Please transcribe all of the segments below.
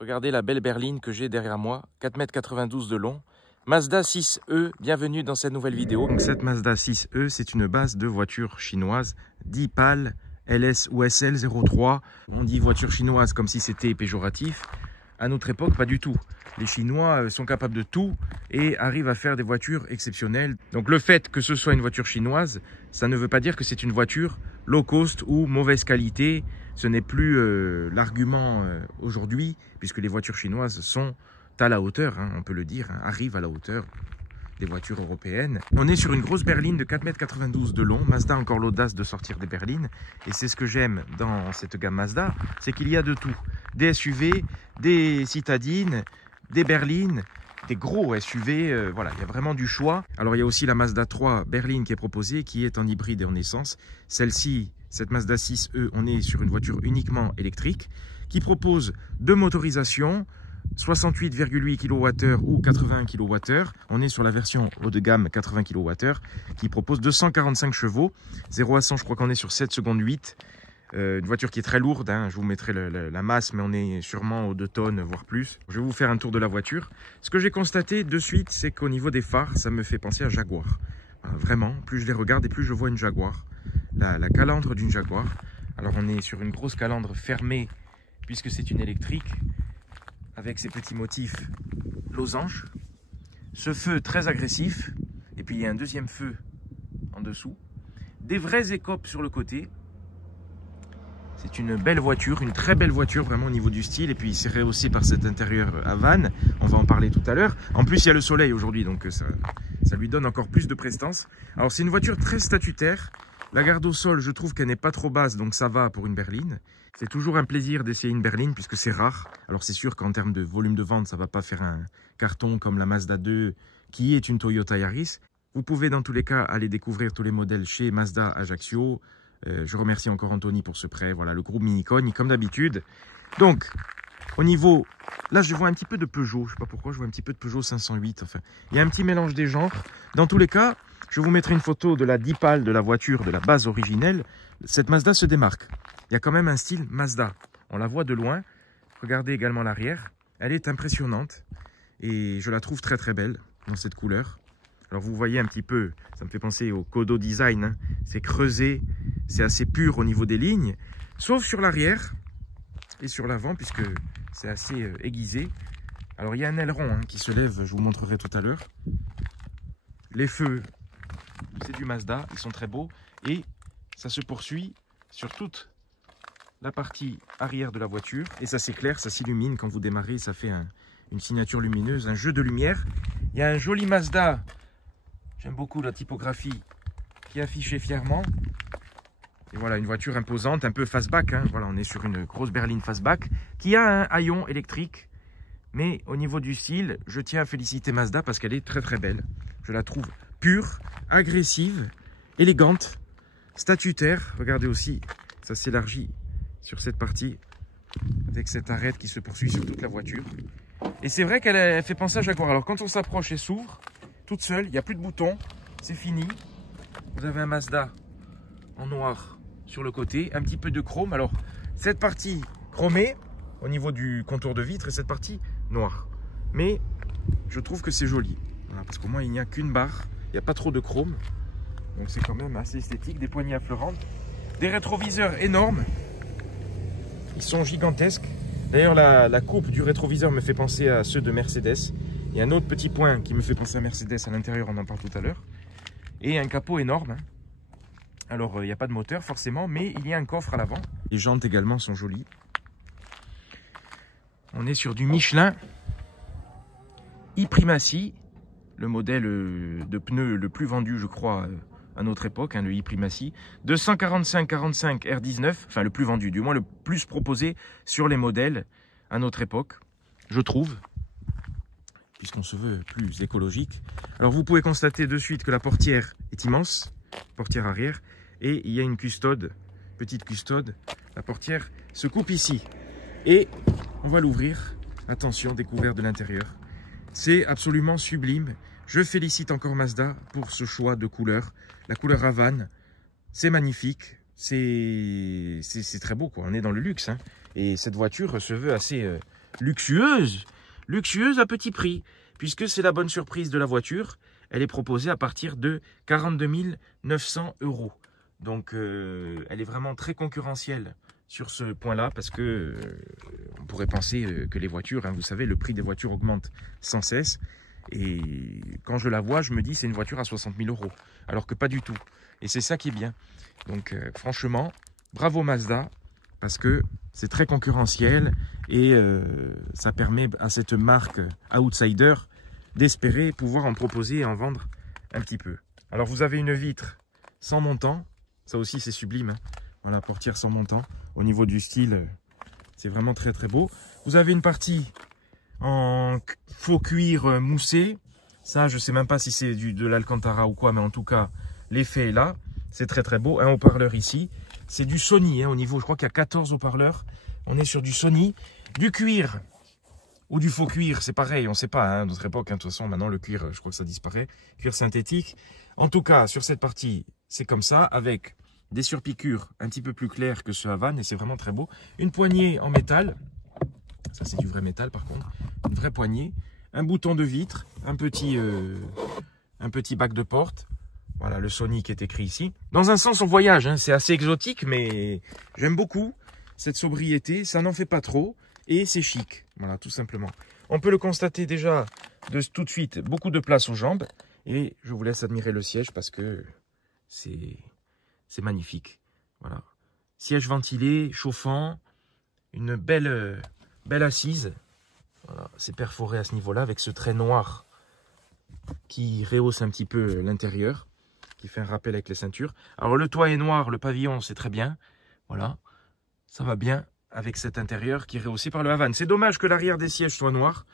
Regardez la belle berline que j'ai derrière moi, 4,92 m de long. Mazda 6e, bienvenue dans cette nouvelle vidéo. Donc cette Mazda 6e, c'est une base de voiture chinoise, 10 pales, LS ou SL 03. On dit voiture chinoise comme si c'était péjoratif. À notre époque, pas du tout. Les Chinois sont capables de tout et arrivent à faire des voitures exceptionnelles. Donc le fait que ce soit une voiture chinoise, ça ne veut pas dire que c'est une voiture low cost ou mauvaise qualité. Ce n'est plus l'argument aujourd'hui, puisque les voitures chinoises sont à la hauteur, hein, on peut le dire, hein, arrivent à la hauteur des voitures européennes. On est sur une grosse berline de 4,92 m de long. Mazda a encore l'audace de sortir des berlines. Et c'est ce que j'aime dans cette gamme Mazda, c'est qu'il y a de tout. Des SUV, des citadines, des berlines, des gros SUV, voilà, il y a vraiment du choix. Alors il y a aussi la Mazda 3 berline qui est proposée, qui est en hybride et en essence. Celle-ci, cette Mazda 6e, on est sur une voiture uniquement électrique, qui propose deux motorisations, 68,8 kWh ou 80 kWh. On est sur la version haut de gamme 80 kWh qui propose 245 chevaux. 0 à 100, je crois qu'on est sur 7 secondes 8. Une voiture qui est très lourde, hein. Je vous mettrai la masse, mais on est sûrement aux 2 tonnes, voire plus. Je vais vous faire un tour de la voiture. Ce que j'ai constaté de suite, c'est qu'au niveau des phares, ça me fait penser à Jaguar. Vraiment, plus je les regarde et plus je vois une Jaguar. La calandre d'une Jaguar. Alors on est sur une grosse calandre fermée, puisque c'est une électrique, avec ces petits motifs losanges. Ce feu très agressif, et puis il y a un deuxième feu en dessous. Des vrais écopes sur le côté. C'est une belle voiture, une très belle voiture vraiment au niveau du style. Et puis c'est rehaussé par cet intérieur à vanne. On va en parler tout à l'heure. En plus il y a le soleil aujourd'hui, donc ça lui donne encore plus de prestance. Alors c'est une voiture très statutaire. La garde au sol, je trouve qu'elle n'est pas trop basse, donc ça va pour une berline. C'est toujours un plaisir d'essayer une berline puisque c'est rare. Alors c'est sûr qu'en termes de volume de vente, ça ne va pas faire un carton comme la Mazda 2 qui est une Toyota Yaris. Vous pouvez dans tous les cas aller découvrir tous les modèles chez Mazda Ajaccio. Je remercie encore Anthony pour ce prêt. Voilà, le groupe Minicogne comme d'habitude. Donc, au niveau... Là, je vois un petit peu de Peugeot. Je ne sais pas pourquoi, je vois un petit peu de Peugeot 508. Enfin, il y a un petit mélange des genres. Dans tous les cas, je vous mettrai une photo de la 10 pales de la voiture, de la base originelle. Cette Mazda se démarque. Il y a quand même un style Mazda. On la voit de loin. Regardez également l'arrière. Elle est impressionnante. Et je la trouve très très belle dans cette couleur. Alors vous voyez un petit peu, ça me fait penser au Kodo Design. Hein. C'est creusé, c'est assez pur au niveau des lignes. Sauf sur l'arrière et sur l'avant, puisque c'est assez aiguisé. Alors il y a un aileron hein, qui se lève, je vous montrerai tout à l'heure. Les feux, c'est du Mazda, ils sont très beaux. Et ça se poursuit sur toute la partie arrière de la voiture. Et ça s'éclaire, ça s'illumine quand vous démarrez, ça fait une signature lumineuse, un jeu de lumière. Il y a un joli Mazda, j'aime beaucoup la typographie qui est affichée fièrement. Et voilà, une voiture imposante, un peu fastback. Hein. Voilà, on est sur une grosse berline fastback qui a un haillon électrique. Mais au niveau du style, je tiens à féliciter Mazda parce qu'elle est très très belle. Je la trouve pure, agressive, élégante, statutaire. Regardez aussi, ça s'élargit sur cette partie avec cette arête qui se poursuit sur toute la voiture. Et c'est vrai qu'elle fait penser à Jaguar. Alors quand on s'approche et s'ouvre, toute seule, il n'y a plus de boutons, c'est fini. Vous avez un Mazda en noir sur le côté, un petit peu de chrome. Alors cette partie chromée au niveau du contour de vitre et cette partie noire. Mais je trouve que c'est joli. Voilà, parce qu'au moins il n'y a qu'une barre, il n'y a pas trop de chrome. Donc c'est quand même assez esthétique, des poignées affleurantes. Des rétroviseurs énormes. Ils sont gigantesques. D'ailleurs, la coupe du rétroviseur me fait penser à ceux de Mercedes. Il y a un autre petit point qui me fait penser à Mercedes à l'intérieur, on en parle tout à l'heure. Et un capot énorme. Alors, il n'y a pas de moteur forcément, mais il y a un coffre à l'avant. Les jantes également sont jolies. On est sur du Michelin e-Primacy, le modèle de pneus le plus vendu, je crois, à notre époque, hein, le e-Primacy. 245-45 R19, enfin le plus vendu, du moins le plus proposé sur les modèles à notre époque, je trouve, puisqu'on se veut plus écologique. Alors vous pouvez constater de suite que la portière est immense, portière arrière, et il y a une custode, petite custode. La portière se coupe ici, et on va l'ouvrir. Attention, découverte de l'intérieur. C'est absolument sublime. Je félicite encore Mazda pour ce choix de couleur. La couleur Havane, c'est magnifique. C'est très beau, quoi. On est dans le luxe, hein. Et cette voiture se veut assez luxueuse. Luxueuse à petit prix. Puisque c'est la bonne surprise de la voiture. Elle est proposée à partir de 42 900 €. Donc, elle est vraiment très concurrentielle sur ce point-là, parce que on pourrait penser que les voitures, hein, vous savez, le prix des voitures augmente sans cesse. Et quand je la vois, je me dis c'est une voiture à 60 000 €, alors que pas du tout. Et c'est ça qui est bien. Donc franchement, bravo Mazda, parce que c'est très concurrentiel et ça permet à cette marque outsider d'espérer pouvoir en proposer et en vendre un petit peu. Alors vous avez une vitre sans montant, ça aussi c'est sublime, hein. Voilà, portière sans montant. Au niveau du style, c'est vraiment très très beau. Vous avez une partie en faux cuir moussé. Ça, je sais même pas si c'est de l'Alcantara ou quoi, mais en tout cas, l'effet est là. C'est très très beau. Un haut-parleur ici. C'est du Sony, hein, au niveau, je crois qu'il y a 14 haut-parleurs. On est sur du Sony. Du cuir ou du faux cuir, c'est pareil, on ne sait pas, hein, notre époque, hein, de toute façon, maintenant le cuir, je crois que ça disparaît. Cuir synthétique. En tout cas, sur cette partie, c'est comme ça, avec des surpiqûres un petit peu plus clairs que ceux Havane, et c'est vraiment très beau. Une poignée en métal, ça c'est du vrai métal par contre, une vraie poignée, un bouton de vitre, un petit bac de porte, voilà le Sony qui est écrit ici. Dans un sens on voyage, hein, c'est assez exotique, mais j'aime beaucoup cette sobriété, ça n'en fait pas trop, et c'est chic, voilà tout simplement. On peut le constater déjà tout de suite, beaucoup de place aux jambes, et je vous laisse admirer le siège parce que c'est magnifique. Voilà. Siège ventilé, chauffant, une belle assise. Voilà. C'est perforé à ce niveau-là avec ce trait noir qui rehausse un petit peu l'intérieur, qui fait un rappel avec les ceintures. Alors le toit est noir, le pavillon c'est très bien. Voilà. Ça va bien avec cet intérieur qui est rehaussé par le Havane. C'est dommage que l'arrière des sièges soit noir.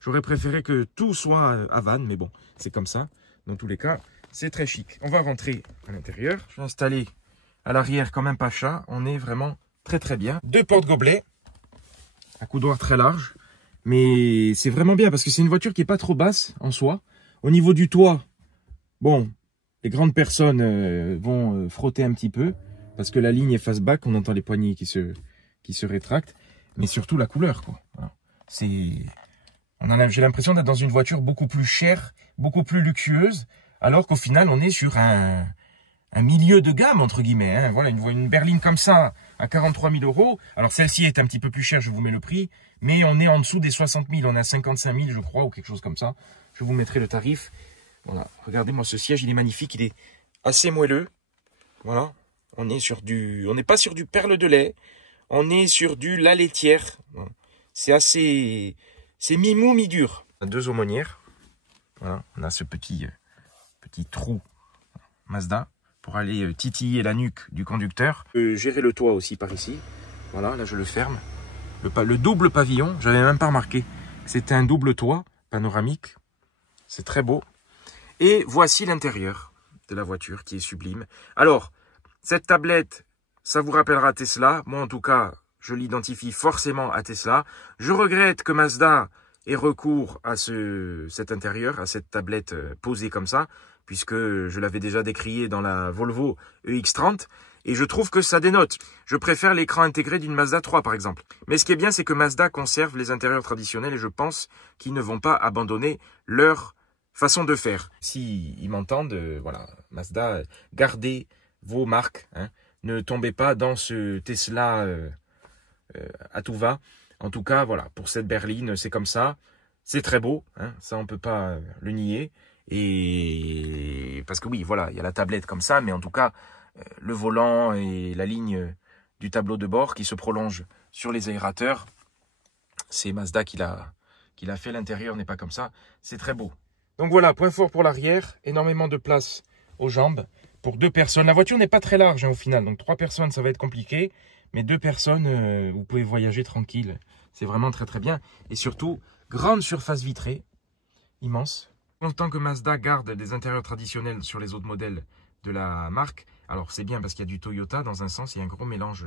J'aurais préféré que tout soit Havane, mais bon, c'est comme ça. Dans tous les cas, c'est très chic. On va rentrer à l'intérieur. Je vais installer à l'arrière comme un pacha. On est vraiment très très bien. Deux porte-gobelets. Un coudoir très large. Mais c'est vraiment bien parce que c'est une voiture qui n'est pas trop basse en soi. Au niveau du toit, bon, les grandes personnes vont frotter un petit peu. Parce que la ligne est face-back. On entend les poignées qui se rétractent. Mais surtout la couleur, quoi. Voilà. J'ai l'impression d'être dans une voiture beaucoup plus chère, beaucoup plus luxueuse, alors qu'au final, on est sur un milieu de gamme, entre guillemets. Hein. Voilà, une berline comme ça, à 43 000 €. Alors, celle-ci est un petit peu plus chère, je vous mets le prix, mais on est en dessous des 60 000, on est à 55 000, je crois, ou quelque chose comme ça. Je vous mettrai le tarif. Voilà, regardez-moi ce siège, il est magnifique, il est assez moelleux. Voilà, on n'est pas sur du perle de lait, on est sur du la laitière. C'est mi-mou, mi-dur. On a deux aumônières. Voilà, on a ce petit trou Mazda pour aller titiller la nuque du conducteur. Gérer le toit aussi par ici. Voilà, là je le ferme. Le double pavillon, j'avais même pas remarqué. C'était un double toit panoramique. C'est très beau. Et voici l'intérieur de la voiture qui est sublime. Alors, cette tablette, ça vous rappellera Tesla. Moi en tout cas, je l'identifie forcément à Tesla. Je regrette que Mazda ait recours à cet intérieur, à cette tablette posée comme ça, puisque je l'avais déjà décrié dans la Volvo EX30, et je trouve que ça dénote. Je préfère l'écran intégré d'une Mazda 3 par exemple. Mais ce qui est bien, c'est que Mazda conserve les intérieurs traditionnels, et je pense qu'ils ne vont pas abandonner leur façon de faire. Si ils m'entendent, voilà, Mazda, gardez vos marques, hein. Ne tombez pas dans ce Tesla à tout va. En tout cas, voilà, pour cette berline, c'est comme ça. C'est très beau, hein, ça on peut pas le nier. Et parce que oui, voilà, il y a la tablette comme ça, mais en tout cas, le volant et la ligne du tableau de bord qui se prolonge sur les aérateurs, c'est Mazda qui l'a fait. L'intérieur n'est pas comme ça. C'est très beau. Donc voilà, point fort pour l'arrière, énormément de place aux jambes. pour 2 personnes. La voiture n'est pas très large hein, au final, donc 3 personnes ça va être compliqué. Mais 2 personnes, vous pouvez voyager tranquille. C'est vraiment très très bien. Et surtout, grande surface vitrée, immense. Autant que Mazda garde des intérieurs traditionnels sur les autres modèles de la marque. Alors c'est bien parce qu'il y a du Toyota dans un sens, il y a un gros mélange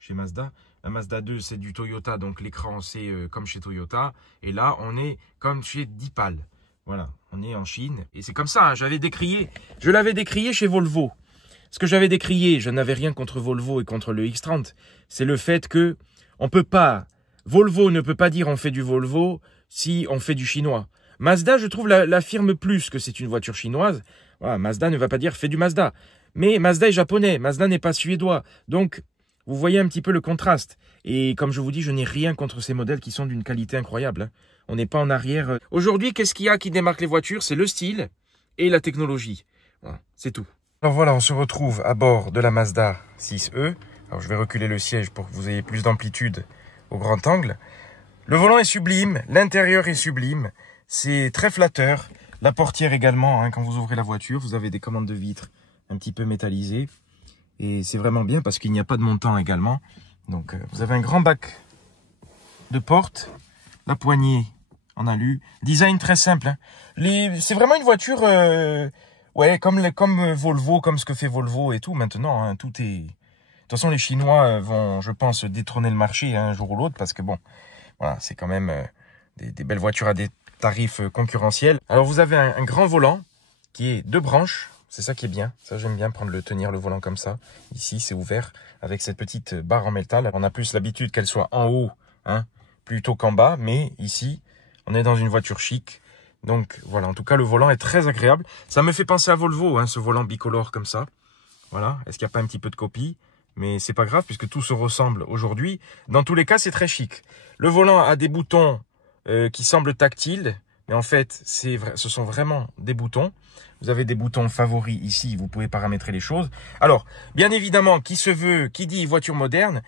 chez Mazda. La Mazda 2 c'est du Toyota, donc l'écran c'est comme chez Toyota. Et là on est comme chez Deepal. Voilà, on est en Chine. Et c'est comme ça, hein, je l'avais décrié chez Volvo. Ce que j'avais décrié, je n'avais rien contre Volvo et contre le X30. C'est le fait que on peut pas, Volvo ne peut pas dire on fait du Volvo si on fait du chinois. Mazda, je trouve, l'affirme plus que c'est une voiture chinoise. Voilà, Mazda ne va pas dire fais du Mazda. Mais Mazda est japonais, Mazda n'est pas suédois. Donc, vous voyez un petit peu le contraste. Et comme je vous dis, je n'ai rien contre ces modèles qui sont d'une qualité incroyable. Hein. On n'est pas en arrière. Aujourd'hui, qu'est-ce qu'il y a qui démarque les voitures? C'est le style et la technologie. Voilà, c'est tout. Alors voilà, on se retrouve à bord de la Mazda 6e. Alors je vais reculer le siège pour que vous ayez plus d'amplitude au grand angle. Le volant est sublime, l'intérieur est sublime. C'est très flatteur. La portière également, hein, quand vous ouvrez la voiture, vous avez des commandes de vitres un petit peu métallisées. Et c'est vraiment bien parce qu'il n'y a pas de montant également. Donc vous avez un grand bac de porte, la poignée en alu. Design très simple. Hein. C'est vraiment une voiture, ouais, comme Volvo, comme ce que fait Volvo et tout maintenant. Hein, tout est... De toute façon, les Chinois vont, je pense, détrôner le marché hein, un jour ou l'autre parce que bon, voilà, c'est quand même des belles voitures à des tarifs concurrentiels. Alors vous avez un grand volant qui est 2 branches, c'est ça qui est bien. Ça j'aime bien tenir le volant comme ça. Ici c'est ouvert avec cette petite barre en métal. On a plus l'habitude qu'elle soit en haut, hein, plutôt qu'en bas, mais ici on est dans une voiture chic. Donc voilà, en tout cas le volant est très agréable. Ça me fait penser à Volvo, hein, ce volant bicolore comme ça. Voilà, est-ce qu'il n'y a pas un petit peu de copie? Mais c'est pas grave puisque tout se ressemble aujourd'hui. Dans tous les cas, c'est très chic. Le volant a des boutons qui semblent tactiles, mais en fait, ce sont vraiment des boutons. Vous avez des boutons favoris ici, vous pouvez paramétrer les choses. Alors, bien évidemment, qui dit voiture moderne,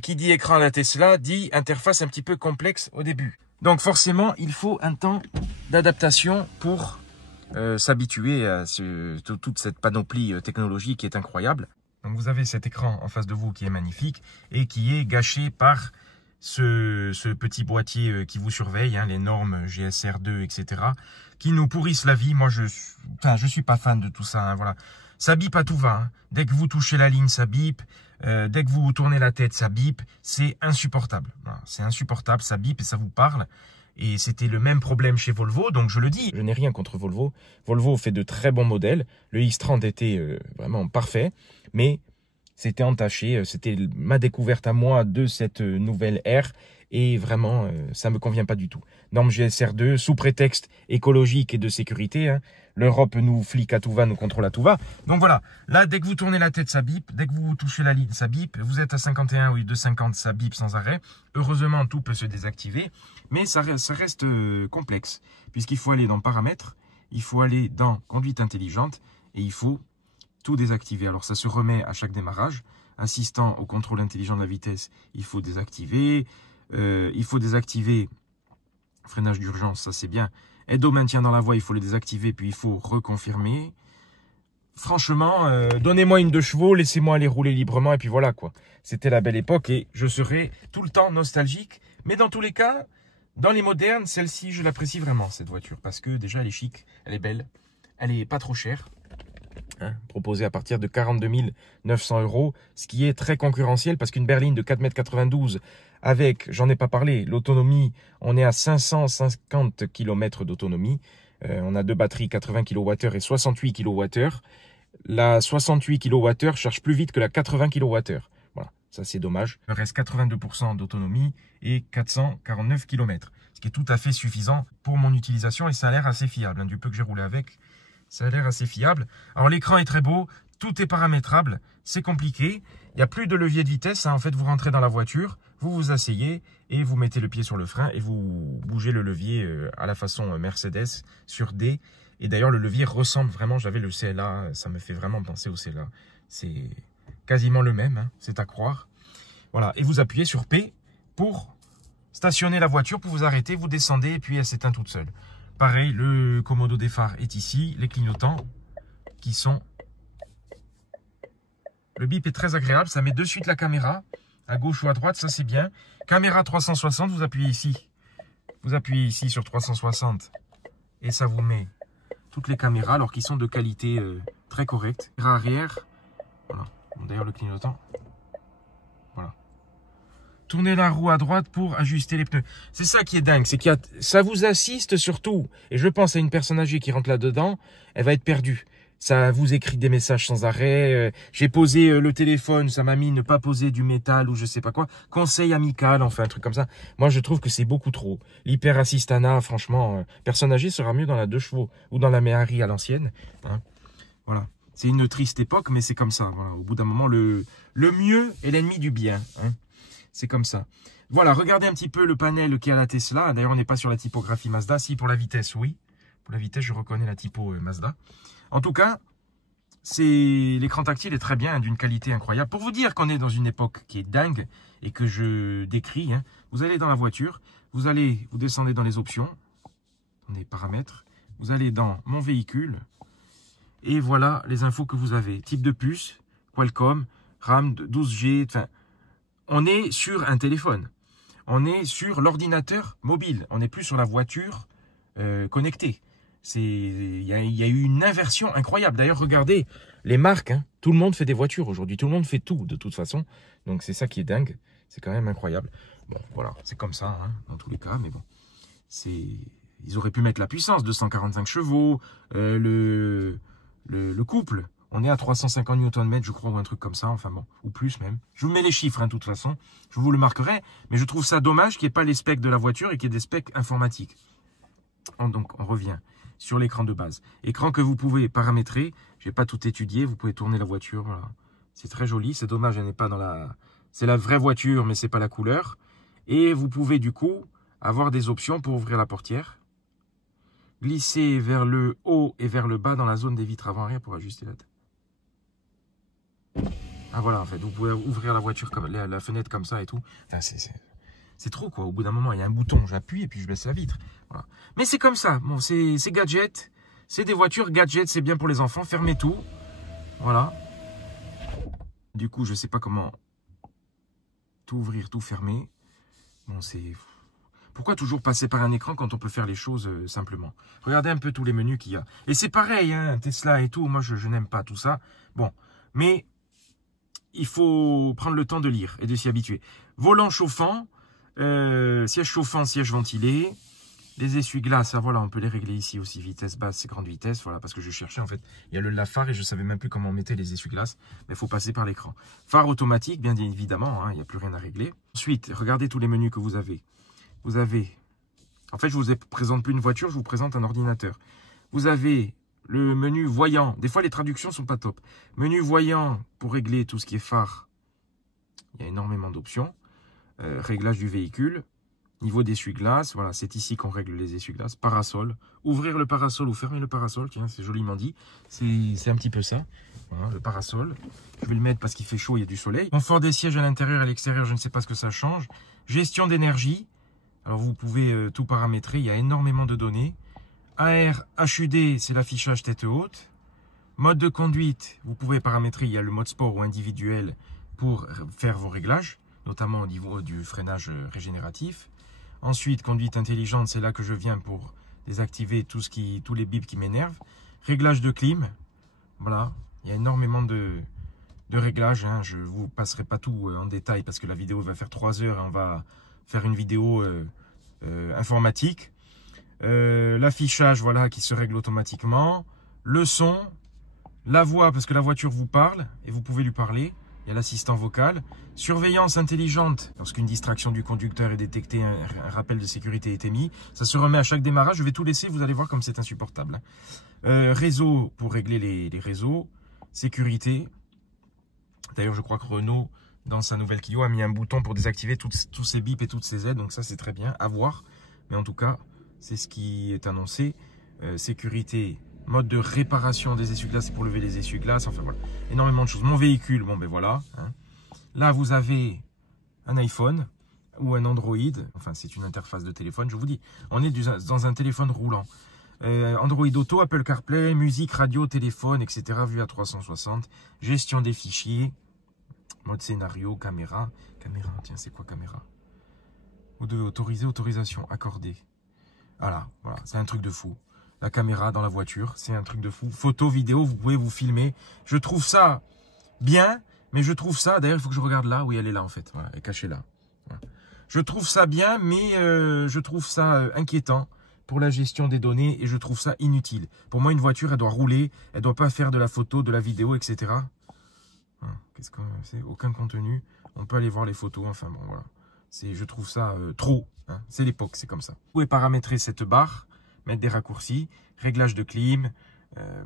qui dit écran à la Tesla, dit interface un petit peu complexe au début. Donc forcément, il faut un temps d'adaptation pour s'habituer à toute cette panoplie technologique qui est incroyable. Donc vous avez cet écran en face de vous qui est magnifique et qui est gâché par ce petit boîtier qui vous surveille, hein, les normes GSR2, etc., qui nous pourrissent la vie. Moi, je suis pas fan de tout ça. Hein, voilà. Ça bip à tout va. Hein. Dès que vous touchez la ligne, ça bip. Dès que vous tournez la tête, ça bip. C'est insupportable. Voilà. C'est insupportable, ça bip et ça vous parle. Et c'était le même problème chez Volvo, donc je le dis. Je n'ai rien contre Volvo. Volvo fait de très bons modèles. Le X30 était vraiment parfait, mais c'était entaché. C'était ma découverte à moi de cette nouvelle ère. Et vraiment, ça ne me convient pas du tout. Norme GSR2, sous prétexte écologique et de sécurité. Hein. L'Europe nous flique à tout va, nous contrôle à tout va. Donc voilà, là, dès que vous tournez la tête, ça bip. Dès que vous touchez la ligne, ça bip. Vous êtes à 51 ou 250, ça bip sans arrêt. Heureusement, tout peut se désactiver. Mais ça reste complexe, puisqu'il faut aller dans paramètres, il faut aller dans conduite intelligente, et il faut tout désactiver. Alors ça se remet à chaque démarrage. Assistant au contrôle intelligent de la vitesse, il faut désactiver. Il faut désactiver freinage d'urgence, ça c'est bien. Aide au maintien dans la voie, il faut le désactiver, puis il faut reconfirmer. Franchement, donnez-moi une 2 chevaux, laissez-moi aller rouler librement, et puis voilà quoi. C'était la belle époque, et je serai tout le temps nostalgique. Mais dans tous les cas, dans les modernes, celle-ci, je l'apprécie vraiment, cette voiture. Parce que déjà, elle est chic, elle est belle, elle est pas trop chère. Hein, proposée à partir de 42 900 €, ce qui est très concurrentiel, parce qu'une berline de 4,92 m avec, j'en ai pas parlé, l'autonomie, on est à 550 km d'autonomie. On a 2 batteries, 80 kWh et 68 kWh. La 68 kWh charge plus vite que la 80 kWh. Voilà, ça c'est dommage. Il me reste 82% d'autonomie et 449 km, ce qui est tout à fait suffisant pour mon utilisation et ça a l'air assez fiable. Hein, du peu que j'ai roulé avec, ça a l'air assez fiable. Alors l'écran est très beau, tout est paramétrable, c'est compliqué. Il n'y a plus de levier de vitesse. Hein. En fait, vous rentrez dans la voiture, vous vous asseyez et vous mettez le pied sur le frein et vous bougez le levier à la façon Mercedes sur D. Et d'ailleurs, le levier ressemble vraiment, j'avais le CLA, ça me fait vraiment penser au CLA. C'est quasiment le même, hein, c'est à croire. Voilà, et vous appuyez sur P pour stationner la voiture, pour vous arrêter, vous descendez et puis elle s'éteint toute seule. Pareil, le commodo des phares est ici, les clignotants qui sont Le bip est très agréable. Ça met de suite la caméra, à gauche ou à droite. Ça, c'est bien. Caméra 360, vous appuyez ici. Vous appuyez ici sur 360. Et ça vous met toutes les caméras, alors qu'ils sont de qualité très correcte. Caméra arrière. Voilà. Bon, d'ailleurs, le clignotant. Voilà. Tournez la roue à droite pour ajuster les pneus. C'est ça qui est dingue. C'est que ça vous assiste surtout. Et je pense à une personne âgée qui rentre là-dedans. Elle va être perdue. Ça vous écrit des messages sans arrêt. J'ai posé le téléphone, ça m'a mis ne pas poser du métal ou je sais pas quoi. Conseil amical, enfin un truc comme ça. Moi, je trouve que c'est beaucoup trop. L'Hyper Assistana, franchement, personne âgée sera mieux dans la 2 chevaux ou dans la Méhari à l'ancienne. Hein. Voilà. C'est une triste époque, mais c'est comme ça. Voilà. Au bout d'un moment, le mieux est l'ennemi du bien. Hein. C'est comme ça. Voilà, regardez un petit peu le panel qui est à la Tesla. D'ailleurs, on n'est pas sur la typographie Mazda. Si, pour la vitesse, oui. Pour la vitesse, je reconnais la typo Mazda. En tout cas, l'écran tactile est très bien, d'une qualité incroyable. Pour vous dire qu'on est dans une époque qui est dingue et que je décris, hein, vous allez dans la voiture, vous descendez dans les options, dans les paramètres, vous allez dans mon véhicule et voilà les infos que vous avez. Type de puce, Qualcomm, RAM 12G, enfin, on est sur un téléphone. On est sur l'ordinateur mobile. On n'est plus sur la voiture connectée. Il y a eu une inversion incroyable. D'ailleurs, regardez les marques. Hein, tout le monde fait des voitures aujourd'hui. Tout le monde fait tout de toute façon. Donc, c'est ça qui est dingue. C'est quand même incroyable. Bon, voilà, c'est comme ça hein, dans tous les cas. Mais bon, ils auraient pu mettre la puissance, 245 chevaux. Le couple, on est à 350 Nm, je crois, ou un truc comme ça. Enfin bon, ou plus même. Je vous mets les chiffres, hein, de toute façon. Je vous le marquerai. Mais je trouve ça dommage qu'il n'y ait pas les specs de la voiture et qu'il y ait des specs informatiques. Donc, on revient sur l'écran de base. Écran que vous pouvez paramétrer. Je n'ai pas tout étudié. Vous pouvez tourner la voiture. Voilà. C'est très joli. C'est dommage, elle n'est pas dans la... C'est la vraie voiture, mais ce n'est pas la couleur. Et vous pouvez, du coup, avoir des options pour ouvrir la portière. Glisser vers le haut et vers le bas dans la zone des vitres avant-arrière pour ajuster la tête. Ah, voilà, en fait. Vous pouvez ouvrir la voiture, comme la fenêtre comme ça et tout. Enfin, c'est trop, quoi. Au bout d'un moment, il y a un bouton, j'appuie et puis je baisse la vitre. Voilà. Mais c'est comme ça. Bon, c'est gadget. C'est des voitures gadget. C'est bien pour les enfants. Fermez tout. Voilà. Du coup, je ne sais pas comment tout ouvrir, tout fermer. Bon, c'est... Pourquoi toujours passer par un écran quand on peut faire les choses simplement? Regardez un peu tous les menus qu'il y a. Et c'est pareil, hein, Tesla et tout. Moi, je n'aime pas tout ça. Bon, mais il faut prendre le temps de lire et de s'y habituer. Volant chauffant. Siège chauffant, siège ventilé, les essuie-glaces, voilà, on peut les régler ici aussi, vitesse basse, grande vitesse, voilà, parce que je cherchais en fait, il y a le lave-phare et je savais même plus comment on mettait les essuie-glaces, mais il faut passer par l'écran. Phare automatique, bien évidemment, hein, il n'y a plus rien à régler. Ensuite, regardez tous les menus que vous avez. Vous avez, en fait, je ne vous présente plus une voiture, je vous présente un ordinateur. Vous avez le menu voyant, des fois les traductions ne sont pas top. Menu voyant pour régler tout ce qui est phare, il y a énormément d'options. Réglage du véhicule, niveau d'essuie-glace, voilà, c'est ici qu'on règle les essuie-glaces, parasol, ouvrir le parasol ou fermer le parasol, tiens, c'est joliment dit, c'est un petit peu ça, voilà, le parasol, je vais le mettre parce qu'il fait chaud, il y a du soleil, confort des sièges à l'intérieur et à l'extérieur, je ne sais pas ce que ça change, gestion d'énergie, alors vous pouvez tout paramétrer, il y a énormément de données, AR HUD, c'est l'affichage tête haute, mode de conduite, vous pouvez paramétrer, il y a le mode sport ou individuel pour faire vos réglages, notamment au niveau du freinage régénératif. Ensuite, conduite intelligente, c'est là que je viens pour désactiver tous les bips qui m'énervent. Réglage de clim, voilà, il y a énormément de réglages. Hein. Je ne vous passerai pas tout en détail parce que la vidéo va faire 3 heures et on va faire une vidéo informatique. L'affichage, voilà, qui se règle automatiquement. Le son, la voix, parce que la voiture vous parle et vous pouvez lui parler. Il y a l'assistant vocal. Surveillance intelligente. Lorsqu'une distraction du conducteur est détectée, un rappel de sécurité est émis. Ça se remet à chaque démarrage. Je vais tout laisser, vous allez voir comme c'est insupportable. Réseau pour régler les réseaux. Sécurité. D'ailleurs, je crois que Renault, dans sa nouvelle Clio, a mis un bouton pour désactiver tous ces bips et toutes ces aides. Donc ça, c'est très bien à voir. Mais en tout cas, c'est ce qui est annoncé. Sécurité. Mode de réparation des essuie-glaces, c'est pour lever les essuie-glaces. Enfin voilà, énormément de choses. Mon véhicule, bon ben voilà. Hein. Là, vous avez un iPhone ou un Android. Enfin, c'est une interface de téléphone, je vous dis. On est dans un téléphone roulant. Android Auto, Apple CarPlay, musique, radio, téléphone, etc. Vue à 360. Gestion des fichiers. Mode scénario, caméra. Caméra, tiens, c'est quoi caméra? Vous devez autoriser, autorisation, accorder. Voilà, c'est un truc de fou. La caméra dans la voiture, c'est un truc de fou. Photo, vidéo, vous pouvez vous filmer. Je trouve ça bien, mais je trouve ça... D'ailleurs, il faut que je regarde là. Oui, elle est là, en fait. Voilà, elle est cachée là. Voilà. Je trouve ça bien, mais je trouve ça inquiétant pour la gestion des données et je trouve ça inutile. Pour moi, une voiture, elle doit rouler. Elle ne doit pas faire de la photo, de la vidéo, etc. Qu'est-ce que c'est? Aucun contenu. On peut aller voir les photos. Enfin, bon, voilà. Je trouve ça trop. Hein. C'est l'époque, c'est comme ça. Vous pouvez paramétrer cette barre, mettre des raccourcis, réglage de clim.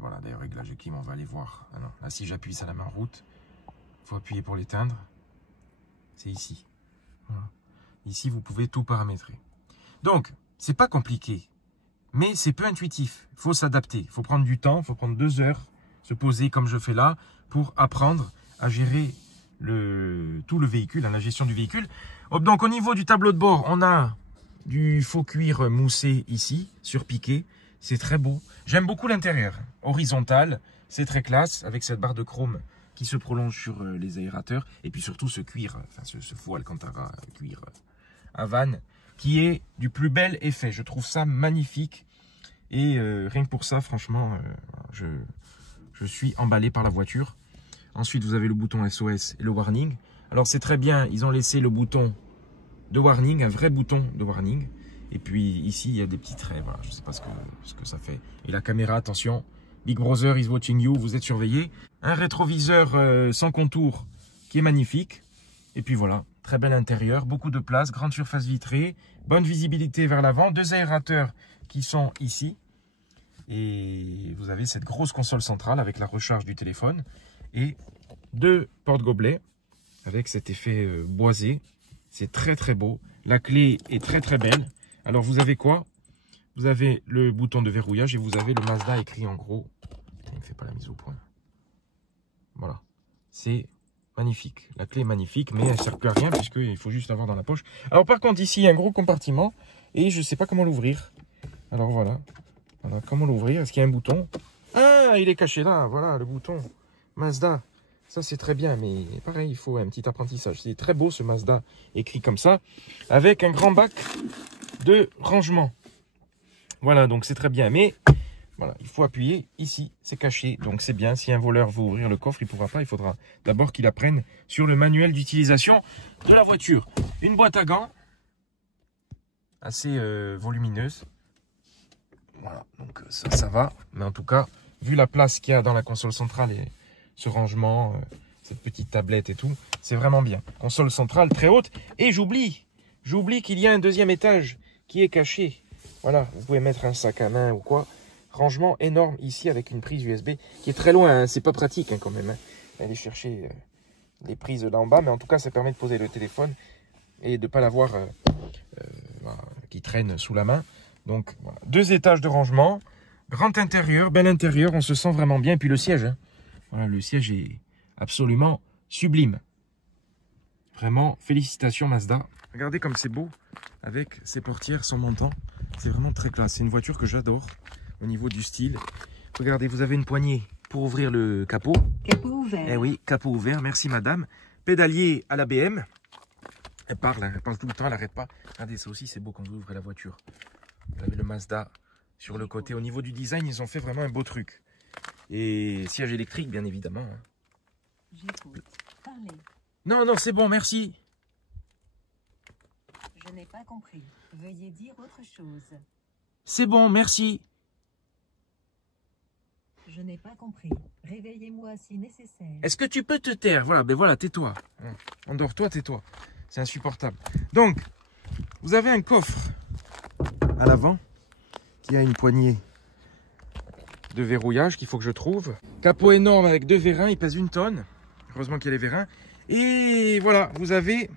Voilà, d'ailleurs, réglage de clim, on va aller voir. Ah non, là, si j'appuie, ça la met en route. Il faut appuyer pour l'éteindre. C'est ici. Voilà. Ici, vous pouvez tout paramétrer. Donc, c'est pas compliqué, mais c'est peu intuitif. Il faut s'adapter. Il faut prendre du temps, il faut prendre 2 heures, se poser comme je fais là, pour apprendre à gérer tout le véhicule, la gestion du véhicule. Donc au niveau du tableau de bord, on a du faux cuir moussé ici, surpiqué. C'est très beau. J'aime beaucoup l'intérieur. Horizontal, c'est très classe, avec cette barre de chrome qui se prolonge sur les aérateurs. Et puis surtout ce cuir, enfin ce faux Alcantara cuir Havane, qui est du plus bel effet. Je trouve ça magnifique. Et rien que pour ça, franchement, je suis emballé par la voiture. Ensuite, vous avez le bouton SOS et le warning. Alors, c'est très bien. Ils ont laissé le bouton de warning, un vrai bouton de warning. Et puis, ici, il y a des petits traits. Voilà, je ne sais pas ce que ça fait. Et la caméra, attention. Big Brother is watching you. Vous êtes surveillé. Un rétroviseur sans contour qui est magnifique. Et puis, voilà. Très bel intérieur. Beaucoup de place. Grande surface vitrée. Bonne visibilité vers l'avant. 2 aérateurs qui sont ici. Et vous avez cette grosse console centrale avec la recharge du téléphone. Et 2 porte-gobelets avec cet effet boisé. C'est très très beau. La clé est très très belle. Alors vous avez quoi? Vous avez le bouton de verrouillage et vous avez le Mazda écrit en gros. Il ne fait pas la mise au point. Voilà. C'est magnifique. La clé est magnifique, mais elle ne sert plus à rien puisqu'il faut juste l'avoir dans la poche. Alors par contre ici, il y a un gros compartiment et je ne sais pas comment l'ouvrir. Alors voilà. Voilà, comment l'ouvrir? Est-ce qu'il y a un bouton? Ah, il est caché là. Voilà le bouton. Mazda, ça c'est très bien, mais pareil, il faut un petit apprentissage. C'est très beau ce Mazda écrit comme ça, avec un grand bac de rangement. Voilà, donc c'est très bien, mais voilà, il faut appuyer ici, c'est caché, donc c'est bien. Si un voleur veut ouvrir le coffre, il ne pourra pas, il faudra d'abord qu'il apprenne sur le manuel d'utilisation de la voiture. Une boîte à gants, assez volumineuse. Voilà, donc ça va, mais en tout cas, vu la place qu'il y a dans la console centrale et ce rangement, cette petite tablette et tout, c'est vraiment bien. Console centrale très haute. Et j'oublie qu'il y a un 2e étage qui est caché. Voilà, vous pouvez mettre un sac à main ou quoi. Rangement énorme ici avec une prise USB qui est très loin. Hein. C'est pas pratique hein, quand même. Hein. Aller chercher les prises là en bas. Mais en tout cas, ça permet de poser le téléphone et de ne pas l'avoir voilà, qui traîne sous la main. Donc, voilà. 2 étages de rangement. Grand intérieur, bel intérieur. On se sent vraiment bien. Et puis le siège, hein. Voilà, le siège est absolument sublime. Vraiment, félicitations Mazda. Regardez comme c'est beau avec ces portières sans montant. C'est vraiment très classe. C'est une voiture que j'adore au niveau du style. Regardez, vous avez une poignée pour ouvrir le capot. Capot ouvert. Eh oui, capot ouvert. Merci madame. Pédalier à la BM. Elle parle tout le temps, elle n'arrête pas. Regardez, ça aussi c'est beau quand vous ouvrez la voiture. Vous avez le Mazda sur le côté. Au niveau du design, ils ont fait vraiment un beau truc. Et siège électrique, bien évidemment. Hein. J'écoute. Parlez. Non, non, c'est bon, merci. Je n'ai pas compris. Veuillez dire autre chose. C'est bon, merci. Je n'ai pas compris. Réveillez-moi si nécessaire. Est-ce que tu peux te taire? Voilà, ben voilà, tais-toi. Endors-toi, tais-toi. C'est insupportable. Donc, vous avez un coffre à l'avant qui a une poignée de verrouillage qu'il faut que je trouve. Capot énorme avec 2 vérins, il pèse 1 tonne. Heureusement qu'il y a les vérins. Et voilà, vous avez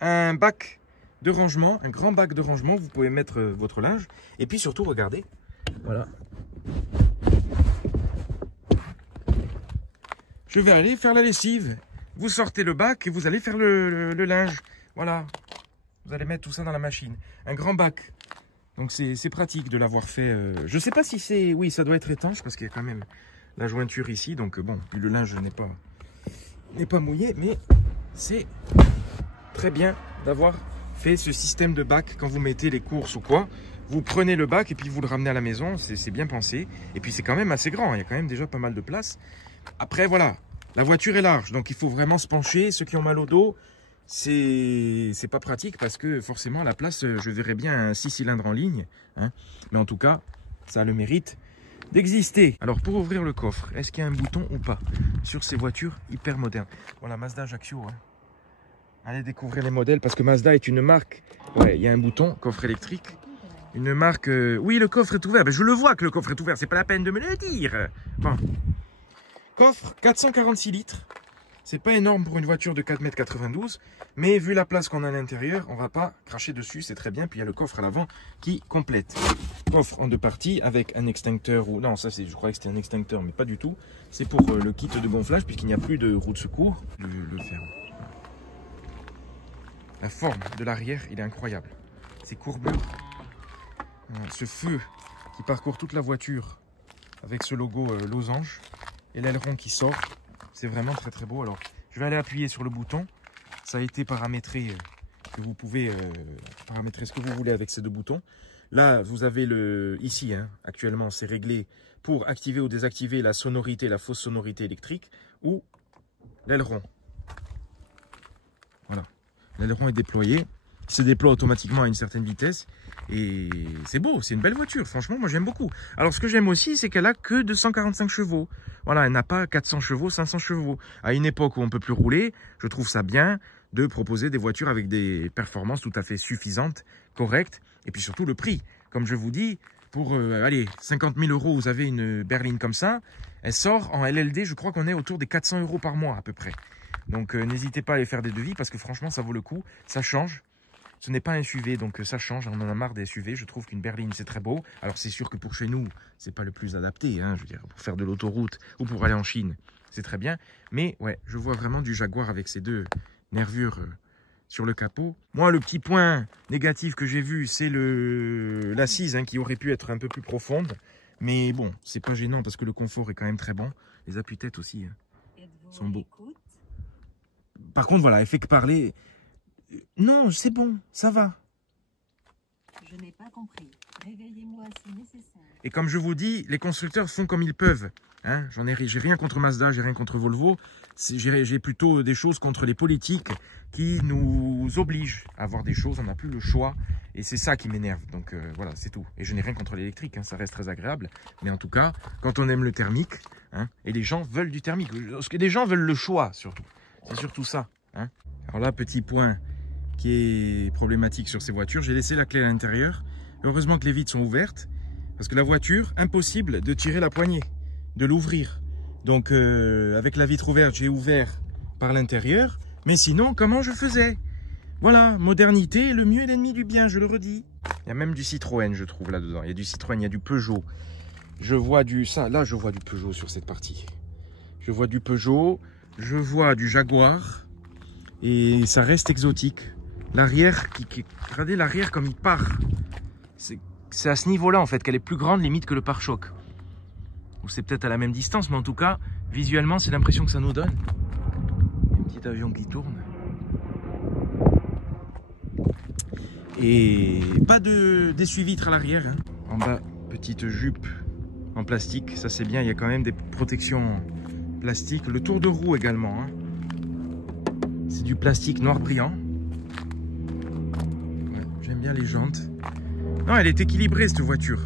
un bac de rangement, un grand bac de rangement. Vous pouvez mettre votre linge. Et puis surtout, regardez. Voilà. Je vais aller faire la lessive. Vous sortez le bac et vous allez faire le linge. Voilà. Vous allez mettre tout ça dans la machine. Un grand bac. Donc c'est pratique de l'avoir fait. Je ne sais pas si c'est... Oui, ça doit être étanche parce qu'il y a quand même la jointure ici. Donc bon, puis le linge n'est pas mouillé. Mais c'est très bien d'avoir fait ce système de bac quand vous mettez les courses ou quoi. Vous prenez le bac et puis vous le ramenez à la maison, c'est bien pensé. Et puis c'est quand même assez grand, il y a quand même déjà pas mal de place. Après voilà, la voiture est large, donc il faut vraiment se pencher. Ceux qui ont mal au dos, c'est pas pratique parce que forcément à la place, je verrais bien un 6 cylindres en ligne. Hein. Mais en tout cas, ça a le mérite d'exister. Alors pour ouvrir le coffre, est-ce qu'il y a un bouton ou pas sur ces voitures hyper modernes? Voilà, Mazda Ajaccio. Hein. Allez découvrir les modèles parce que Mazda est une marque. Ouais, il y a un bouton, coffre électrique. Une marque... Oui, le coffre est ouvert. Ben, je le vois que le coffre est ouvert. C'est pas la peine de me le dire. Bon. Coffre 446 litres. C'est pas énorme pour une voiture de 4,92 m. Mais vu la place qu'on a à l'intérieur, on va pas cracher dessus. C'est très bien. Puis il y a le coffre à l'avant qui complète. Coffre en deux parties avec un extincteur. Ou non, ça c'est, je croyais que c'était un extincteur, mais pas du tout. C'est pour le kit de gonflage puisqu'il n'y a plus de roue de secours. Le ferme. La forme de l'arrière, il est incroyable. Ces courbures. Ce feu qui parcourt toute la voiture avec ce logo losange et l'aileron qui sort, c'est vraiment très très beau. Alors je vais aller appuyer sur le bouton, ça a été paramétré, que vous pouvez paramétrer ce que vous voulez avec ces deux boutons. Là vous avez le ici, hein, actuellement c'est réglé pour activer ou désactiver la sonorité, la fausse sonorité électrique ou l'aileron. Voilà, l'aileron est déployé, il se déploie automatiquement à une certaine vitesse. Et c'est beau, c'est une belle voiture, franchement, moi j'aime beaucoup. Alors ce que j'aime aussi, c'est qu'elle a que 245 chevaux. Voilà, elle n'a pas 400 chevaux, 500 chevaux. À une époque où on ne peut plus rouler, je trouve ça bien de proposer des voitures avec des performances tout à fait suffisantes, correctes. Et puis surtout le prix. Comme je vous dis, pour allez, 50 000 €, vous avez une berline comme ça. Elle sort en LLD, je crois qu'on est autour des 400 € par mois à peu près. Donc n'hésitez pas à aller faire des devis parce que franchement ça vaut le coup, ça change. Ce n'est pas un SUV, donc ça change, on en a marre des SUV. Je trouve qu'une berline, c'est très beau. Alors c'est sûr que pour chez nous, c'est pas le plus adapté, hein, je veux dire, pour faire de l'autoroute ou pour aller en Chine, c'est très bien. Mais ouais, je vois vraiment du Jaguar avec ces deux nervures sur le capot. Moi, le petit point négatif que j'ai vu, c'est l'assise hein, qui aurait pu être un peu plus profonde. Mais bon, c'est pas gênant parce que le confort est quand même très bon. Les appuis-têtes aussi hein, sont beaux. Par contre, voilà, elle fait que parler... Non, c'est bon, ça va. Je n'ai pas compris. Réveillez-moi si nécessaire. Et comme je vous dis, les constructeurs font comme ils peuvent. Hein, j'ai rien contre Mazda, j'ai rien contre Volvo. J'ai plutôt des choses contre les politiques qui nous obligent à avoir des choses. On n'a plus le choix. Et c'est ça qui m'énerve. Donc voilà, c'est tout. Et je n'ai rien contre l'électrique, hein, ça reste très agréable. Mais en tout cas, quand on aime le thermique, hein, et les gens veulent du thermique. Parce que les gens veulent le choix, surtout. C'est surtout ça. Hein. Alors là, petit point qui est problématique sur ces voitures. J'ai laissé la clé à l'intérieur. Heureusement que les vitres sont ouvertes. Parce que la voiture, impossible de tirer la poignée, de l'ouvrir. Donc avec la vitre ouverte, j'ai ouvert par l'intérieur. Mais sinon, comment je faisais? Voilà, modernité, le mieux est l'ennemi du bien, je le redis. Il y a même du Citroën, je trouve, là-dedans. Il y a du Citroën, il y a du Peugeot. Je vois du... Là, je vois du Peugeot sur cette partie. Je vois du Peugeot, je vois du Jaguar. Et ça reste exotique. L'arrière, regardez l'arrière comme il part. C'est à ce niveau-là, en fait, qu'elle est plus grande, limite, que le pare-choc. Ou c'est peut-être à la même distance, mais en tout cas, visuellement, c'est l'impression que ça nous donne. Un petit avion qui tourne. Et pas d'essuie-vitre à l'arrière. Hein. En bas, petite jupe en plastique. Ça, c'est bien, il y a quand même des protections plastiques. Le tour de roue également. Hein. C'est du plastique noir brillant. Ouais, j'aime bien les jantes. Non, elle est équilibrée cette voiture.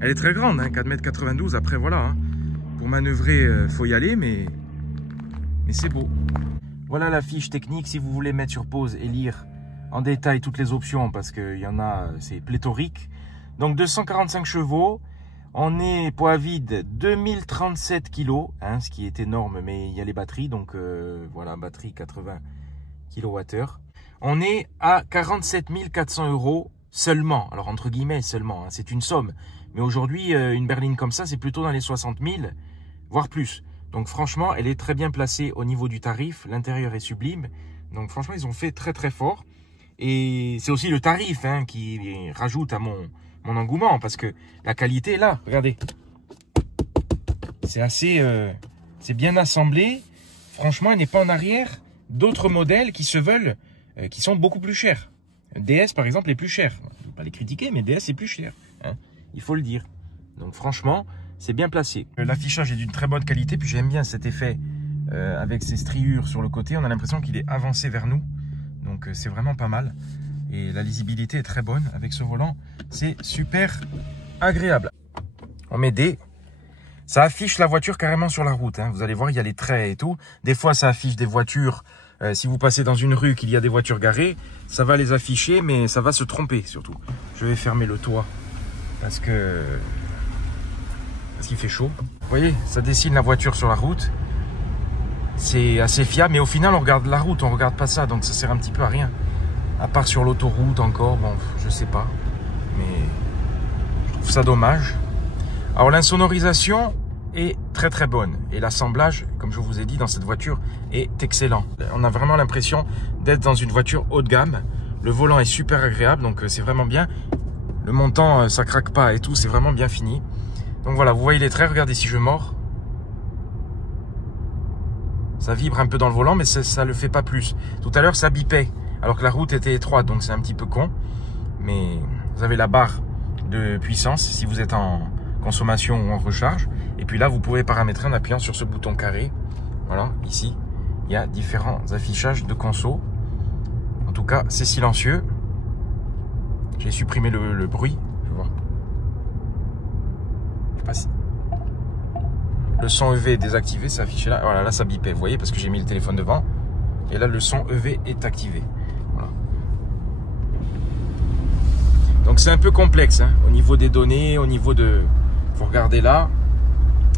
Elle est très grande, hein, 4,92 m. Après, voilà. Hein. Pour manœuvrer, faut y aller, mais c'est beau. Voilà la fiche technique. Si vous voulez mettre sur pause et lire en détail toutes les options, parce qu'il y en a, c'est pléthorique. Donc 245 chevaux. On est poids vide 2037 kg, hein, ce qui est énorme, mais il y a les batteries. Donc voilà, batterie 80 kWh. On est à 47 400 € seulement. Alors entre guillemets seulement, hein, c'est une somme. Mais aujourd'hui, une berline comme ça, c'est plutôt dans les 60 000, voire plus. Donc franchement, elle est très bien placée au niveau du tarif. L'intérieur est sublime. Donc franchement, ils ont fait très très fort. Et c'est aussi le tarif hein, qui rajoute à mon engouement. Parce que la qualité est là. Regardez. C'est assez... c'est bien assemblé. Franchement, elle n'est pas en arrière. d'autres modèles qui se veulent, qui sont beaucoup plus chers. DS par exemple est plus cher. Je ne vais pas les critiquer, mais DS est plus cher. Hein, il faut le dire. Donc franchement, c'est bien placé. L'affichage est d'une très bonne qualité, puis j'aime bien cet effet avec ces striures sur le côté. On a l'impression qu'il est avancé vers nous. Donc c'est vraiment pas mal. Et la lisibilité est très bonne avec ce volant. C'est super agréable. On met D. Ça affiche la voiture carrément sur la route. Hein. Vous allez voir, il y a les traits et tout. Des fois, ça affiche des voitures. Si vous passez dans une rue qu'il y a des voitures garées, ça va les afficher, mais ça va se tromper surtout. Je vais fermer le toit parce qu'il fait chaud. Vous voyez, ça dessine la voiture sur la route. C'est assez fiable, mais au final, on regarde la route, on regarde pas ça, donc ça sert un petit peu à rien. À part sur l'autoroute encore, bon, je sais pas. Mais je trouve ça dommage. Alors l'insonorisation est très très bonne et l'assemblage, comme je vous ai dit, dans cette voiture est excellent. On a vraiment l'impression d'être dans une voiture haut de gamme. Le volant est super agréable, donc c'est vraiment bien. Le montant, ça craque pas et tout, c'est vraiment bien fini. Donc voilà, vous voyez les traits, regardez si je mords. Ça vibre un peu dans le volant, mais ça le fait pas plus. Tout à l'heure, ça bipait, alors que la route était étroite, donc c'est un petit peu con. Mais vous avez la barre de puissance si vous êtes en consommation ou en recharge. Et puis là, vous pouvez paramétrer en appuyant sur ce bouton carré. Voilà, ici, il y a différents affichages de conso. En tout cas, c'est silencieux. J'ai supprimé le bruit. Je vois. Je sais pas si... Le son EV est désactivé, c'est affiché là. Voilà, là, ça bipait, vous voyez, parce que j'ai mis le téléphone devant. Et là, le son EV est activé. Voilà. Donc, c'est un peu complexe, hein, au niveau des données, au niveau de... Faut regarder là.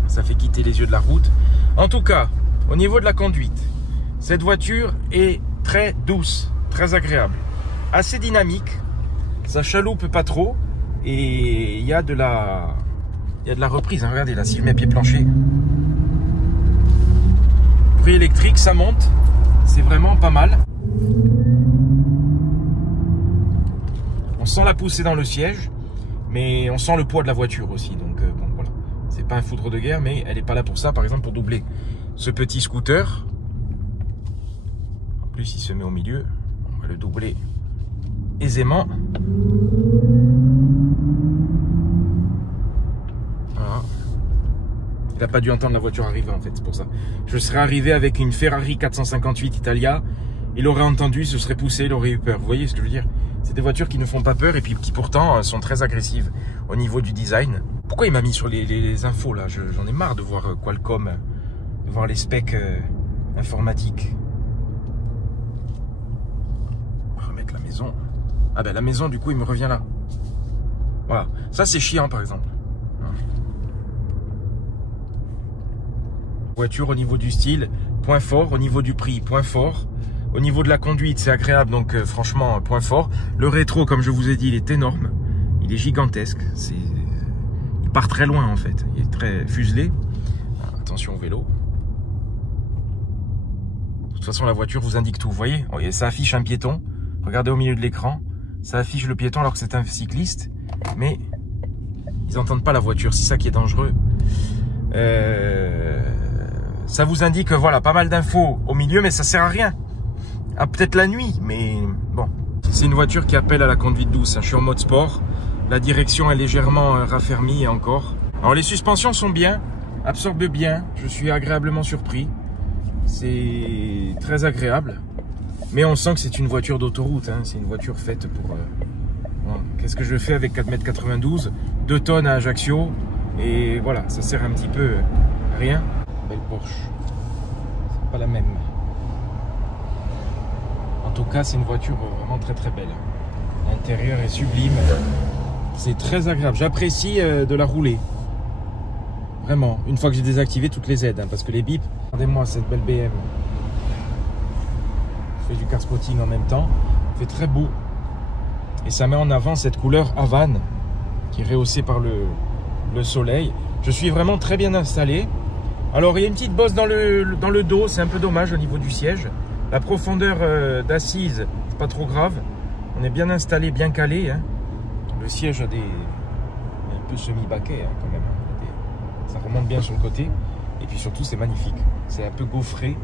Ça fait quitter les yeux de la route. En tout cas, au niveau de la conduite, cette voiture est très douce, très agréable, assez dynamique. Ça chaloupe pas trop et il y a de la reprise. Hein. Regardez là, si je mets pied plancher, bruit électrique, ça monte. C'est vraiment pas mal. On sent la poussée dans le siège, mais on sent le poids de la voiture aussi. Donc bon, voilà. C'est pas un foudre de guerre, mais elle n'est pas là pour ça, par exemple, pour doubler ce petit scooter. En plus, il se met au milieu. On va le doubler aisément. Voilà. Il n'a pas dû entendre la voiture arriver, en fait, c'est pour ça. Je serais arrivé avec une Ferrari 458 Italia. Il aurait entendu, il se serait poussé, il aurait eu peur. Vous voyez ce que je veux dire? C'est des voitures qui ne font pas peur et puis qui pourtant sont très agressives au niveau du design. Pourquoi il m'a mis sur les infos là? J'en ai marre de voir Qualcomm, de voir les specs informatiques. On va remettre la maison. Ah ben la maison du coup il me revient là. Voilà, ça c'est chiant par exemple. Voiture au niveau du style, point fort. Au niveau du prix, point fort. Au niveau de la conduite, c'est agréable, donc franchement, point fort. Le rétro, comme je vous ai dit, il est énorme. Il est gigantesque. Il part très loin, en fait. Il est très fuselé. Attention au vélo. De toute façon, la voiture vous indique tout. Vous voyez, ça affiche un piéton. Regardez au milieu de l'écran. Ça affiche le piéton alors que c'est un cycliste. Mais ils n'entendent pas la voiture. C'est ça qui est dangereux. Ça vous indique, voilà, pas mal d'infos au milieu, mais ça sert à rien. Ah, peut-être la nuit, mais bon. C'est une voiture qui appelle à la conduite douce. Je suis en mode sport. La direction est légèrement raffermie encore. Alors les suspensions sont bien, absorbent bien. Je suis agréablement surpris. C'est très agréable. Mais on sent que c'est une voiture d'autoroute. Hein. C'est une voiture faite pour... Bon. Qu'est-ce que je fais avec 4,92 m, 2 tonnes à Ajaccio. Et voilà, ça sert un petit peu à rien. Belle Porsche. C'est pas la même. En tout cas, c'est une voiture vraiment très très belle. L'intérieur est sublime. C'est très agréable. J'apprécie de la rouler. Vraiment. Une fois que j'ai désactivé toutes les aides. Hein, parce que les bips... Regardez-moi cette belle BM. Je fais du car spotting en même temps. Il fait très beau. Et ça met en avant cette couleur Havane qui est rehaussée par le soleil. Je suis vraiment très bien installé. Alors, il y a une petite bosse dans le dos. C'est un peu dommage au niveau du siège. La profondeur d'assise, c'est pas trop grave. On est bien installé, bien calé. Hein. Le siège a un peu semi-baquet hein, quand même. Ça remonte bien sur le côté. Et puis surtout, c'est magnifique. C'est un peu gaufré.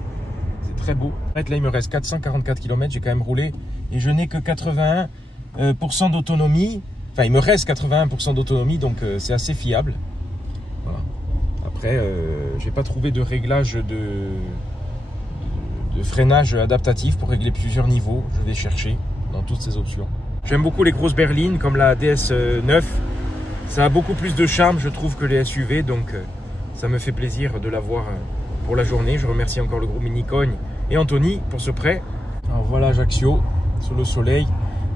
C'est très beau. Là, il me reste 444 km, j'ai quand même roulé et je n'ai que 81% d'autonomie. Enfin, il me reste 81% d'autonomie, donc c'est assez fiable. Voilà. Après, j'ai pas trouvé de réglage de freinage adaptatif pour régler plusieurs niveaux. Je vais chercher dans toutes ces options. J'aime beaucoup les grosses berlines comme la DS9. Ça a beaucoup plus de charme, je trouve, que les SUV, donc ça me fait plaisir de l'avoir pour la journée. Je remercie encore le groupe Minicogne et Anthony pour ce prêt. Alors voilà Ajaccio, sous le soleil.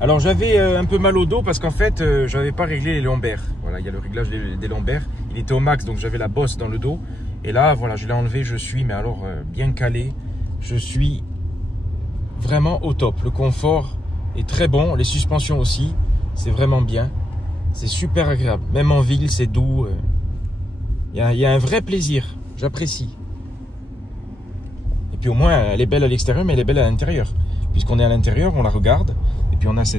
Alors j'avais un peu mal au dos parce qu'en fait, j'avais pas réglé les lombaires. Voilà, il y a le réglage des lombaires. Il était au max, donc j'avais la bosse dans le dos. Et là, voilà, je l'ai enlevé, je suis, mais alors bien calé. Je suis vraiment au top. Le confort est très bon, les suspensions aussi, c'est vraiment bien. C'est super agréable, même en ville, c'est doux. Il y a un vrai plaisir, j'apprécie. Et puis au moins, elle est belle à l'extérieur, mais elle est belle à l'intérieur. Puisqu'on est à l'intérieur, on la regarde. Et puis on a ce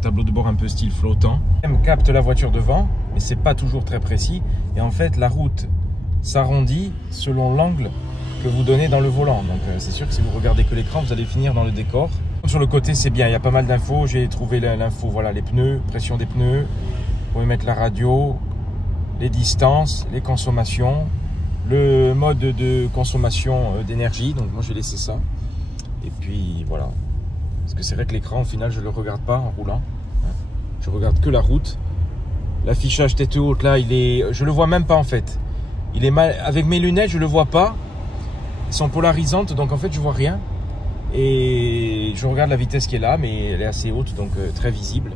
tableau de bord un peu style flottant. Elle capte la voiture devant, mais c'est pas toujours très précis. Et en fait, la route s'arrondit selon l'angle que vous donnez dans le volant. Donc c'est sûr que si vous regardez que l'écran, vous allez finir dans le décor. Sur le côté, c'est bien, il y a pas mal d'infos. J'ai trouvé l'info, voilà, les pneus, pression des pneus. Vous pouvez mettre la radio, les distances, les consommations, le mode de consommation d'énergie. Donc moi, j'ai laissé ça. Et puis voilà. Parce que c'est vrai que l'écran, au final, je ne le regarde pas en roulant. Je regarde que la route. L'affichage tête haute, là, je le vois même pas en fait. Il est mal. Avec mes lunettes, je le vois pas. Elles sont polarisantes, donc en fait, je vois rien. Et je regarde la vitesse qui est là, mais elle est assez haute, donc très visible,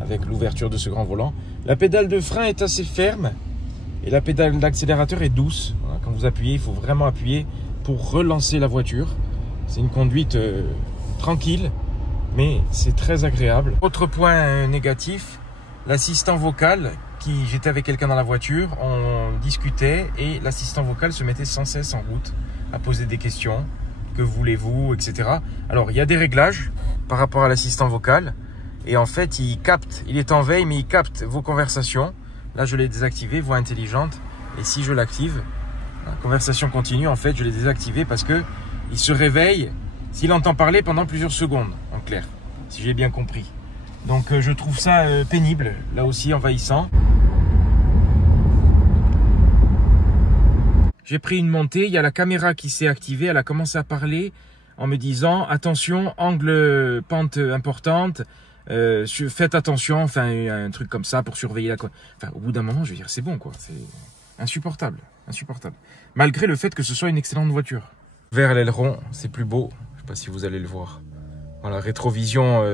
avec l'ouverture de ce grand volant. La pédale de frein est assez ferme, et la pédale d'accélérateur est douce. Voilà, quand vous appuyez, il faut vraiment appuyer pour relancer la voiture. C'est une conduite tranquille, mais c'est très agréable. Autre point négatif, l'assistant vocal, j'étais avec quelqu'un dans la voiture, on discutait, et l'assistant vocal se mettait sans cesse en route, à poser des questions. Que voulez-vous, etc. Alors, il y a des réglages par rapport à l'assistant vocal. Et en fait, il est en veille, mais il capte vos conversations. Là, je l'ai désactivé, voix intelligente. Et si je l'active, la conversation continue, en fait, je l'ai désactivé parce que il se réveille s'il entend parler pendant plusieurs secondes, en clair, si j'ai bien compris. Donc, je trouve ça pénible, là aussi envahissant. J'ai pris une montée, il y a la caméra qui s'est activée, elle a commencé à parler en me disant « Attention, angle pente importante, faites attention », enfin un truc comme ça pour surveiller la... Enfin, au bout d'un moment, je veux dire, c'est bon quoi, c'est insupportable, insupportable. Malgré le fait que ce soit une excellente voiture. Vers l'aileron, c'est plus beau, je ne sais pas si vous allez le voir. Voilà, rétrovision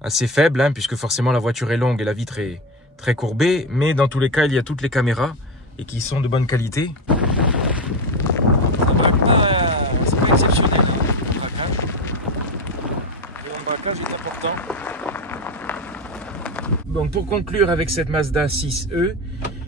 assez faible, hein, puisque forcément la voiture est longue et la vitre est très courbée, mais dans tous les cas, il y a toutes les caméras et qui sont de bonne qualité. C'est pas exceptionnel, le braquage. Le braquage est important. Donc pour conclure avec cette Mazda 6e,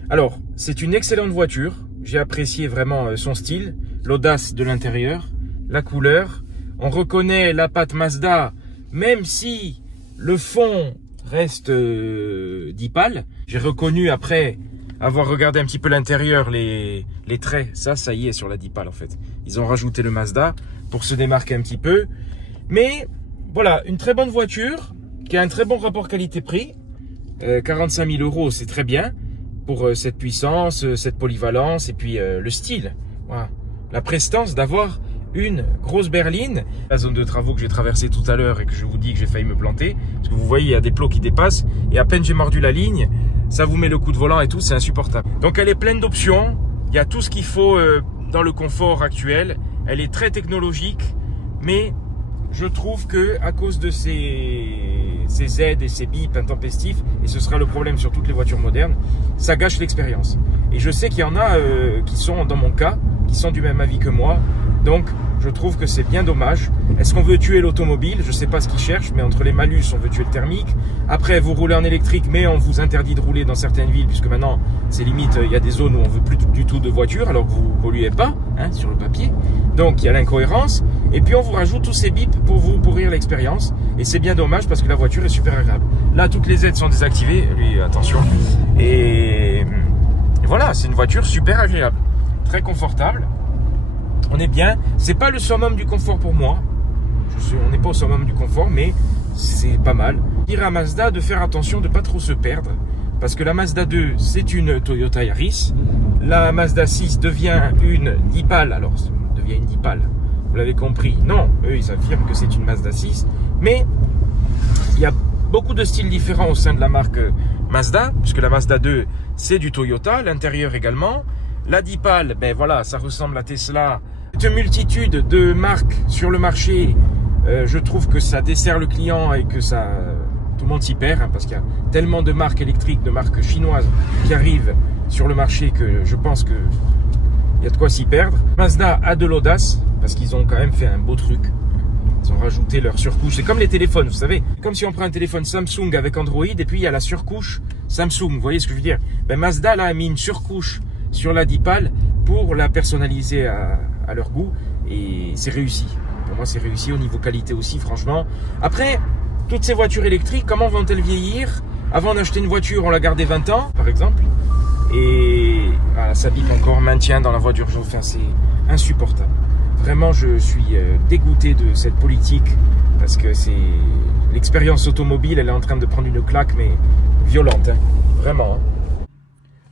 alors c'est une excellente voiture. J'ai apprécié vraiment son style, l'audace de l'intérieur, la couleur. On reconnaît la patte Mazda, même si le fond reste d'Ipal. J'ai reconnu après avoir regardé un petit peu l'intérieur, les traits, ça y est sur la Dipal en fait. Ils ont rajouté le Mazda pour se démarquer un petit peu. Mais voilà, une très bonne voiture qui a un très bon rapport qualité-prix. 45 000 €, c'est très bien pour cette puissance, cette polyvalence et puis le style. Voilà. La prestance d'avoir une grosse berline. La zone de travaux que j'ai traversée tout à l'heure et que je vous dis que j'ai failli me planter. Parce que vous voyez, il y a des plots qui dépassent et à peine j'ai mordu la ligne, ça vous met le coup de volant et tout, c'est insupportable. Donc elle est pleine d'options, il y a tout ce qu'il faut dans le confort actuel. Elle est très technologique, mais je trouve que à cause de ces aides et ces bips intempestifs, et ce sera le problème sur toutes les voitures modernes, ça gâche l'expérience. Et je sais qu'il y en a qui sont, dans mon cas, qui sont du même avis que moi. Donc, je trouve que c'est bien dommage. Est-ce qu'on veut tuer l'automobile? Je ne sais pas ce qu'ils cherchent, mais entre les malus, on veut tuer le thermique. Après, vous roulez en électrique, mais on vous interdit de rouler dans certaines villes, puisque maintenant, c'est limite, il y a des zones où on ne veut plus du tout de voitures, alors que vous ne polluez pas, hein, sur le papier. Donc, il y a l'incohérence. Et puis, on vous rajoute tous ces bips pour vous pourrir l'expérience. Et c'est bien dommage parce que la voiture est super agréable. Là, toutes les aides sont désactivées. Lui, attention. Et voilà, c'est une voiture super agréable. Très confortable. On est bien. C'est pas le summum du confort pour moi. On n'est pas au summum du confort, mais c'est pas mal. Je dirais à Mazda de faire attention de pas trop se perdre. Parce que la Mazda 2, c'est une Toyota Yaris. La Mazda 6 devient une Deepal. Alors, devient une Deepal. Vous l'avez compris. Non, eux, ils affirment que c'est une Mazda 6. Mais il y a beaucoup de styles différents au sein de la marque Mazda. Puisque la Mazda 2, c'est du Toyota. L'intérieur également. La Deepal, ben voilà, ça ressemble à Tesla. Une multitude de marques sur le marché. Je trouve que ça dessert le client et que ça... tout le monde s'y perd, hein, parce qu'il y a tellement de marques électriques, de marques chinoises qui arrivent sur le marché que je pense qu'il y a de quoi s'y perdre. Mazda a de l'audace, parce qu'ils ont quand même fait un beau truc. Ils ont rajouté leur surcouche. C'est comme les téléphones, vous savez. Comme si on prend un téléphone Samsung avec Android, et puis il y a la surcouche Samsung. Vous voyez ce que je veux dire? Ben, Mazda là, a mis une surcouche sur la Deepal pour la personnaliser à leur goût, et c'est réussi. Pour moi, c'est réussi au niveau qualité aussi, franchement. Après, toutes ces voitures électriques, comment vont-elles vieillir? Avant d'acheter une voiture, on l'a gardée 20 ans, par exemple. Et voilà, ça bip encore, maintien dans la voie d'urgence. Enfin, c'est insupportable. Vraiment, je suis dégoûté de cette politique. Parce que c'est l'expérience automobile, elle est en train de prendre une claque, mais violente. Hein. Vraiment. Hein.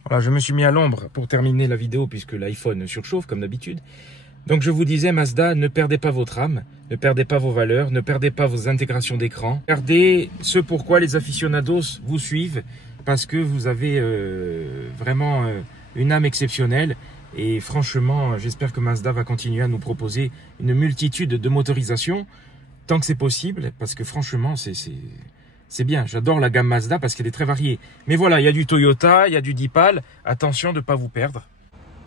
Voilà, je me suis mis à l'ombre pour terminer la vidéo, puisque l'iPhone surchauffe, comme d'habitude. Donc je vous disais, Mazda, ne perdez pas votre âme, ne perdez pas vos valeurs, ne perdez pas vos intégrations d'écran. Regardez ce pourquoi les aficionados vous suivent, parce que vous avez vraiment une âme exceptionnelle. Et franchement, j'espère que Mazda va continuer à nous proposer une multitude de motorisations, tant que c'est possible, parce que franchement, c'est bien. J'adore la gamme Mazda parce qu'elle est très variée. Mais voilà, il y a du Toyota, il y a du Deepal. Attention de ne pas vous perdre.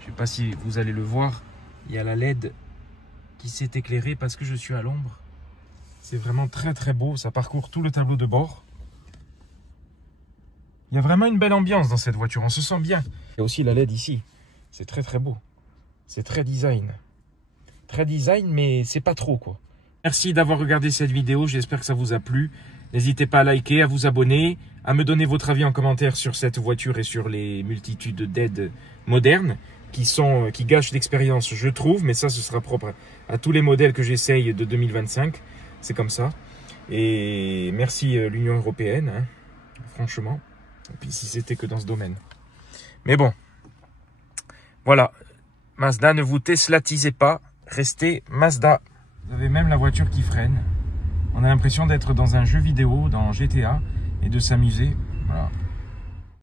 Je ne sais pas si vous allez le voir. Il y a la LED qui s'est éclairée parce que je suis à l'ombre. C'est vraiment très très beau. Ça parcourt tout le tableau de bord. Il y a vraiment une belle ambiance dans cette voiture. On se sent bien. Il y a aussi la LED ici. C'est très très beau. C'est très design. Très design, mais c'est pas trop quoi. Merci d'avoir regardé cette vidéo. J'espère que ça vous a plu. N'hésitez pas à liker, à vous abonner, à me donner votre avis en commentaire sur cette voiture et sur les multitudes d'aides modernes qui gâchent l'expérience, je trouve, mais ça, ce sera propre à tous les modèles que j'essaye de 2025. C'est comme ça. Et merci l'Union européenne, hein, franchement. Et puis si c'était que dans ce domaine. Mais bon, voilà. Mazda, ne vous teslatisez pas. Restez Mazda. Vous avez même la voiture qui freine. On a l'impression d'être dans un jeu vidéo, dans GTA, et de s'amuser. Voilà.